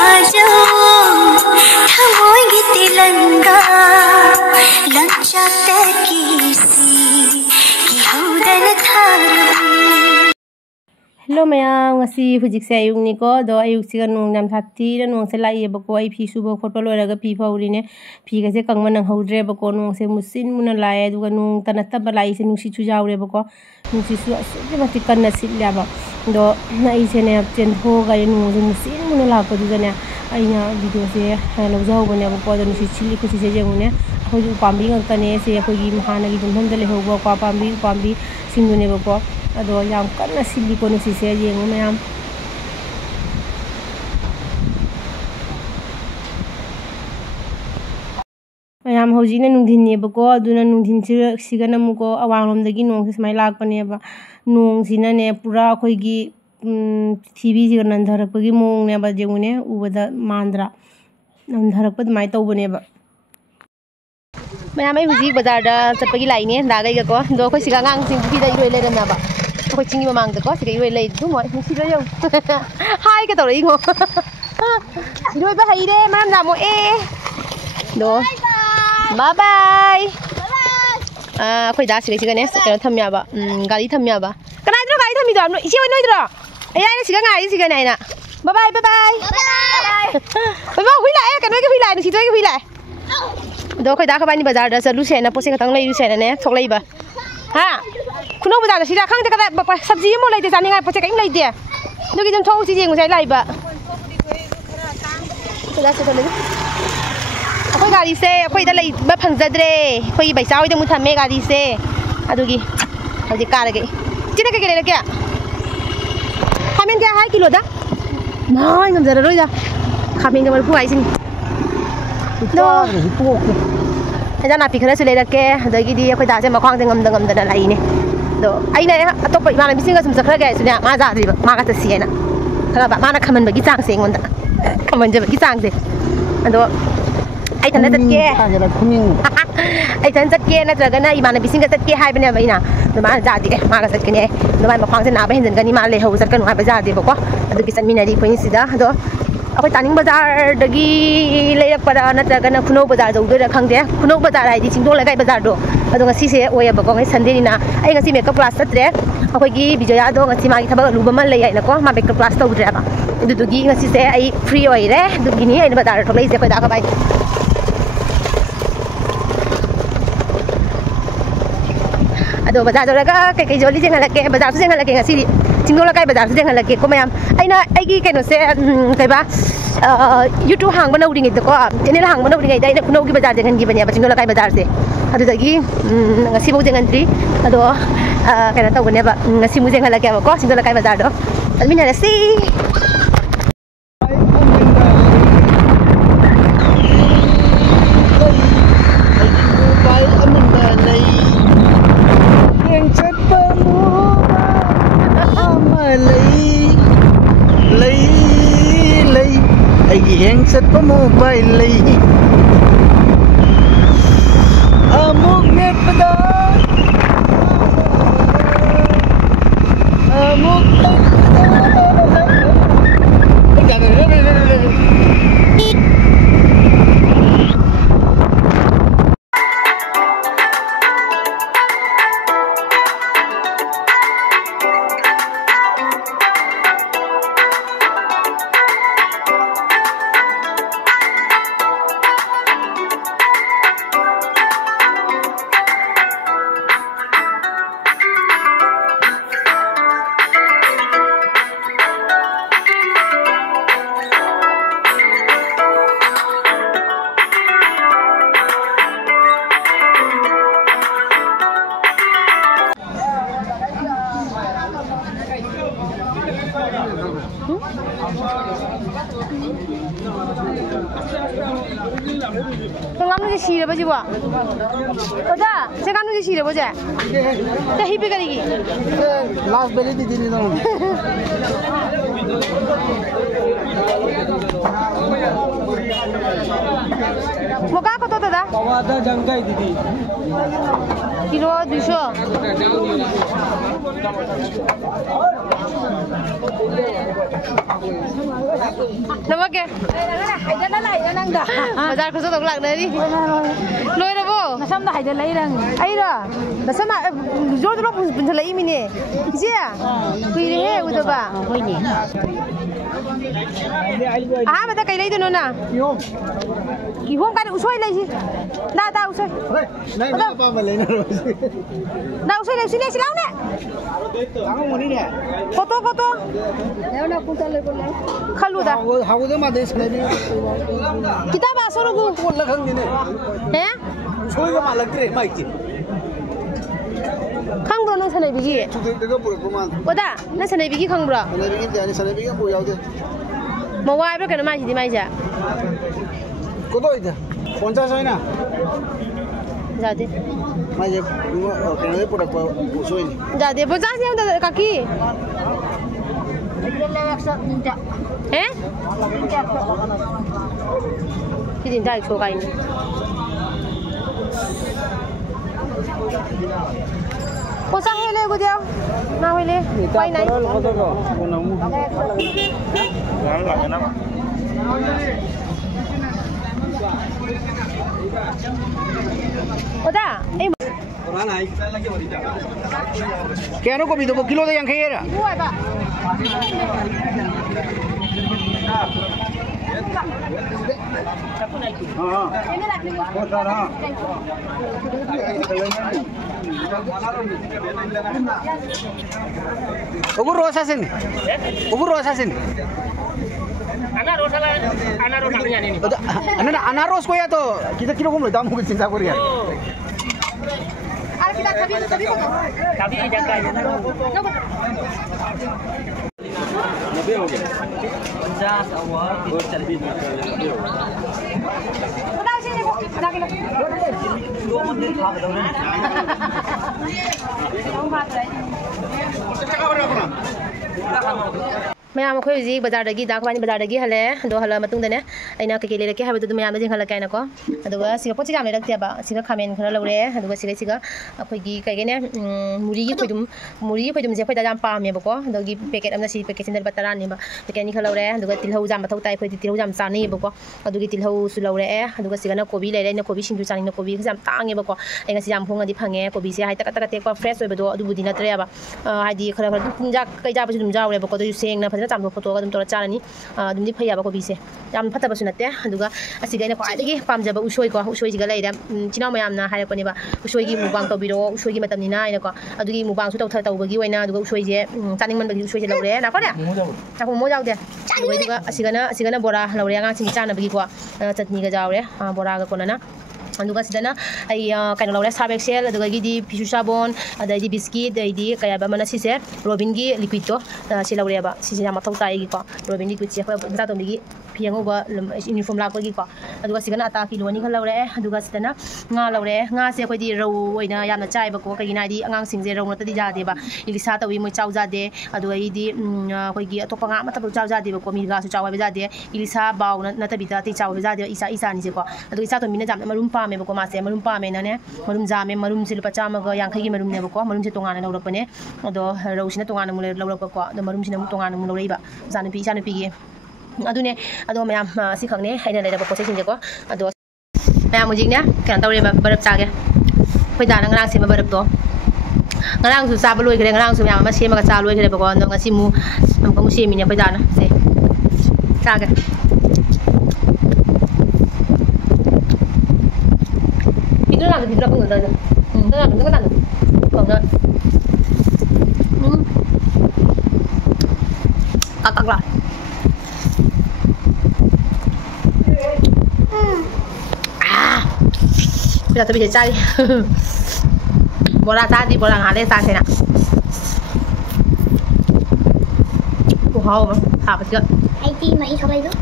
आजो थमोई तिलंगा लंचा तकीसी की हौदन थारू hello ma'am ngasi hujik se ayuk ni ko do ayuk siga nung nam thati ra nung se lai ba ko ai phi suba khotpa loiraga phi fauri ne phi ga se kangma nang hodre ba ko nung se musin muna lai aduga nung tanata ba lai se nung si chu jawre ba ko nung si su se ma ti kan na sil ya ba do na I se ne chen ho ga nung se musin muna la ko du ne ai na video se lo jaw ba ne ba ko do nung si chili ku si se je ne khoi u pambi ngak ta ne se khoi gi mahana gi dum ham da le ho ba ko pambi sing du ne ba ko ado yam kanna silli ko si se yengu mayam mayam hojina nungdhin ne bako aduna nungdhin sigana muko awangrom dagi nong se smai lak pane ba nong sina ne pura khoi gi tv siga nandharak gi mong ne ba jengu ne ubada mandra nandharak pa mai taw bane ba mayam ai huji bazar da chapagi lai ne dagai ga ko do khoi siga ngang sing bi da iroi le na ba khoi chingi mamang da ko siga iroi lai du moi si lo yo hai ka taw ri ngo iroi ba hai de mam na mo e do bye bye khoi da siga ne ka tham ya ba gari tham ya ba kana dro gari tham mi do no isi oi noi dro ai ai siga ngai siga nai na bye bye bye bye bye bye hui lai ka noi ka hui lai ni si toi ka hui lai do khoi da ka bani bazar da chalu se na pose ka tang lai ru se na ne thok lai ba ha खुनो बाजार da sida khang da ka sabji mo lai de chani ngai pose ka ing lai de do gi jam thau si jeng sai lai ba da se le khoi gari se khoi da lai ba phang jadre khoi bai sawi de mu thame gari se adu gi haji ka ra ge china ka ge le kya khamen kya hai kilo da nai ngam jara roi da khamen ga mar pu ai sin do Aja napi khara su le rak ke adagi di khoi da se makhwang se ngam da lai ne do ai na atop imana bisinga sum sakhra ga su ne ma ja ri ba ma ga ta si na khara ba mana khaman ba gi chang se ngon da khaman je ba gi chang se ado ai tan da ke ai tan tat ke na tra ga na imana bisinga tat ke hai ba ne ba ina do ma ja di ma ga sat ke ne do ma makhwang se na ba hin jan ga ni ma le ho sat kan ha ba ja di ba ko ado ki san mi na ri khoi si da do अखोई तानिंग बाजार दगी लेरक परा नत्रगना खुनो बाजार जौदोरा खंगदे खुनो बाजार हाइदि चिंदों लगाय बाजार दो अदो ngasi se oya ba ko ngai sunday ni na ai ngasi makeup class tatre अखोई gi bijoya do ngasi ma gi thaba luba man lei ai na ko ma makeup class tawdre ba du gi ngasi se ai free oi re du gi ni ai baजार tholai se khoi da ka bai ado baजार joraga kai joli jeng halake baजार su jeng halake ngasi चिंगो लकाय बाजार से जंगल लगे को ma'am आइना आइगी canoe से cava YouTube Hong बनौ ring को channel Hong बनौ ring दाइ खुनौ की बाजार जंगन की बनिया चिंगो लकाय बाजार से अदुदगी ngasi bo jangan tri ado kana taw ne ba ngasi mu jangan lagi ko चिंगो लकाय बाजार do almina la si Set pa mobile lay amok net pada amok net Tengah sih apa sih buat? Oda, sekarang tu sih apa je? Dah hidup kali ni. Last beli di sini dong. Muka kau tahu dah? Bawa ada jangkai didi. Kilo 200. Nama ke? Hai dah lai dah nang dah. Bazar khusus tak lak dari. Loi dah bo. Nasam dah hai dah lai nang. Ai dah. Dah sama jor tu pun lai mini. Sia. Kui he udah ba. Koi ni. Ah, mata kai lai tu nona. Ki hom kan usoi lai si. Dah usoi. Nai apa malai na ro. Dah usoi lai sini silau ne. Aku mau ni ni. Foto. Leo nak kuntal lai boleh. Khalu dah. Aku tu mah des ni. Kita ba soro gu. Kau nak hang ni ni. He? Soy ka malak re mai ki. Khang bro nang sanai bigi. Tu de pura kuman. Oda, nang sanai bigi khang bro. Sanai bigi ni sanai bigi bu yau de. Mawai bro kana mai di mai ja. Ko do ida. 50 soy na. Jadi. Mai je kana pura ko soy ni. Jadi bocah siang dah kaki. Eh? Ini dah ikut kain. Bocah hele gua dia. Nah hele. Kain naik. Oda, Kaya ano ko bito po kilo de yang kaya. buat pak. Ini lah. Ugur rosa sin. Ugur rosa sin. Anaros namanya ini. Anaros ko ya to. Kita kilo ko mo damo ko cinta ko riyan. Ada kita tapi foto. Tapi jaga aja. Nabi हो गया 50 awal और चल भी Udah sini bu. Ada kita. दो मंदिर खा दो ना Mayam ko uji bazar dagi dak bani bazar dagi hale do hala matung dane aina ke kele ke habitu mayam jing hala kaina ko aduga siga pochi kam le dak tiaba siga khamen khana lawre aduga siga akhoi gi kai gene muri gi khoidum je khoida jam pa me bako dogi packet amna si packet sindar batara ni ba packet ni khala lawre aduga tilhau jam bathau tai khoi tilhau jam chani bako adugi tilhau su lawre aduga siga na kobi le na kobi singju chani na kobi jam tange bako ai ngasi jam phonga di phange kobi se hai ta ta tek pa fresh oi bado adu budi na tre ba hai di khala punja kai ja ba dum jawre bako do seng na ꯆꯥꯝ ꯐꯣꯇꯣꯒ ꯑꯗꯨꯝ ꯇꯧꯔ ꯆꯥꯔꯅꯤ ꯑꯗꯨꯝꯗꯤ ꯐꯩ ꯌꯥꯕ ꯀꯣꯕꯤꯁꯦ ꯌꯥꯝ ꯐꯠꯇꯕꯁꯨ ꯅꯠꯇꯦ ꯑꯗꯨꯒ ꯑꯁꯤꯒ ꯑꯩꯅ ꯈ꯭ꯋꯥꯏꯗꯒꯤ ꯄꯥꯝꯖꯕ ꯎꯁꯣꯏꯀꯣ ꯎꯁꯣꯏꯁꯤꯒ ꯂꯩꯔꯦ ꯆꯤꯅꯥꯎ ꯃꯌꯥꯝꯅ ꯍꯥꯏꯔꯛꯄꯅꯦꯕ ꯎꯁꯣꯏꯒꯤ ꯃꯨꯛꯕꯥꯡ ꯇꯧꯕꯤꯔꯛꯑꯣ ꯎꯁꯣꯏꯒꯤ ꯃꯇꯝꯅꯤꯅ ꯑꯩꯅꯀꯣ ꯑꯗꯨꯒꯤ ꯃꯨꯛꯕꯥꯡꯁꯨ ꯇꯧꯕꯒꯤ ꯑꯣꯏꯅ ꯑꯗꯨꯒ ꯎꯁꯣꯏꯁꯦ ꯆꯥꯅꯤꯡꯃꯟꯕꯒꯤ ꯎꯁꯣꯏꯁꯦ ꯂꯧꯔꯦ ꯅꯥꯀꯣꯅꯦ ꯅꯥꯀꯣ ꯃꯣ ꯌꯥꯎꯗꯦ ꯑꯗꯨꯒ ꯑꯁꯤꯒꯅ ꯕꯣꯔꯥ ꯂꯧꯔꯦ ꯑꯉꯥꯡꯁꯤꯡꯒꯤ ꯆꯥꯅꯕꯒꯤꯀꯣ ꯆꯠꯅꯤꯒ ꯌꯥꯎꯔꯦ ꯕꯣꯔꯥꯒ ꯀꯣꯟꯅꯅ aduga sidana ai kaino lawre sarf excel aduga gidi pishu sabon adaidi biscuit daidi kaya ba mana sise robin gi liquid to si lawre ba si ya mathau tai gi ko robin liquid si ko ta to mi gi phiango ba uniform la ko gi ko aduga sigana ata ki loni khal lawre aduga sidana nga lawre nga se ko di ro oina yamna chai ba ko kai na di angang sing je ro na ta di ja de ba ilisa tawi mo chau ja de aduga di ko gi atopa nga mata chau ja de ba ko mi ga su chau ba ja de ilisa baw na ta bi ta ti chau ba ja de isa ni je ko aduga isa to mi na jam marum pa me bako mase marum pa me na ne marum jame marum sil pachama ga yang khagi marum ne bako marum se tongana na urapane ado rausina tongana mule lawrap ko ado marum sina mu tongana mu lawrei ba jana pi gi adune ado mayam si khangne haina le ba process je ko ado mayam mujing ne kan tawre ba barap cha ge khoi da nang rang se ma barap to ngarang su sa ba loi gre ngarang su mayam ma se ma ga cha loi gre bako ndo ngasi mu am ko mu se mi ne khoi da na se cha ge Itu làm thì không được rồi. Nó làm nó làm được. Còn rồi. Tắt lại. Bây giờ tôi bị chai đi. Bỏ ra đi, bỏ ra ngã lên tan thế nào. Ủa hầu mà, thả vào chưa? Ai ti mà ít không ai giúp.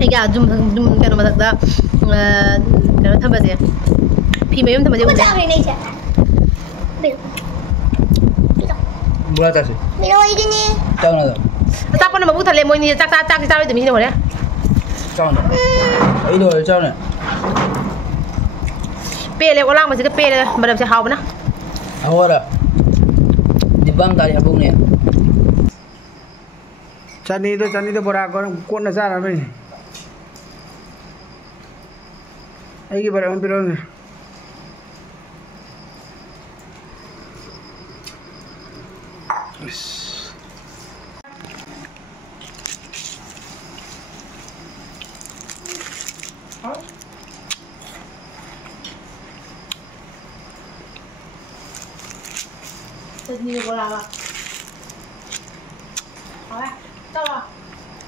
Ai cả zoom cái nó mà thật ra cái nó thâm vào gì? Phi mấy hôm thâm vào gì? Có sao này này chứ? Biết. Buat apa sih? Biết ơi đi nè. Tahu nggak? Chắc con mà bút thật lên môi ni chắc sao để mình đâu đấy? Tahu nggak? Ini loh, tahu nggak? Pe le orang masih ke pe le madam saya hau mana? Awara. Di bank tadi abang ni. chani to bora con na sa na me ai ki bora on piro ne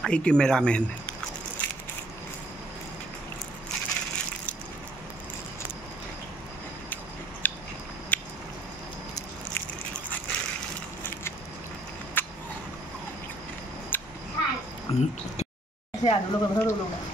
ai cameraman Xe à, được luôn, được luôn.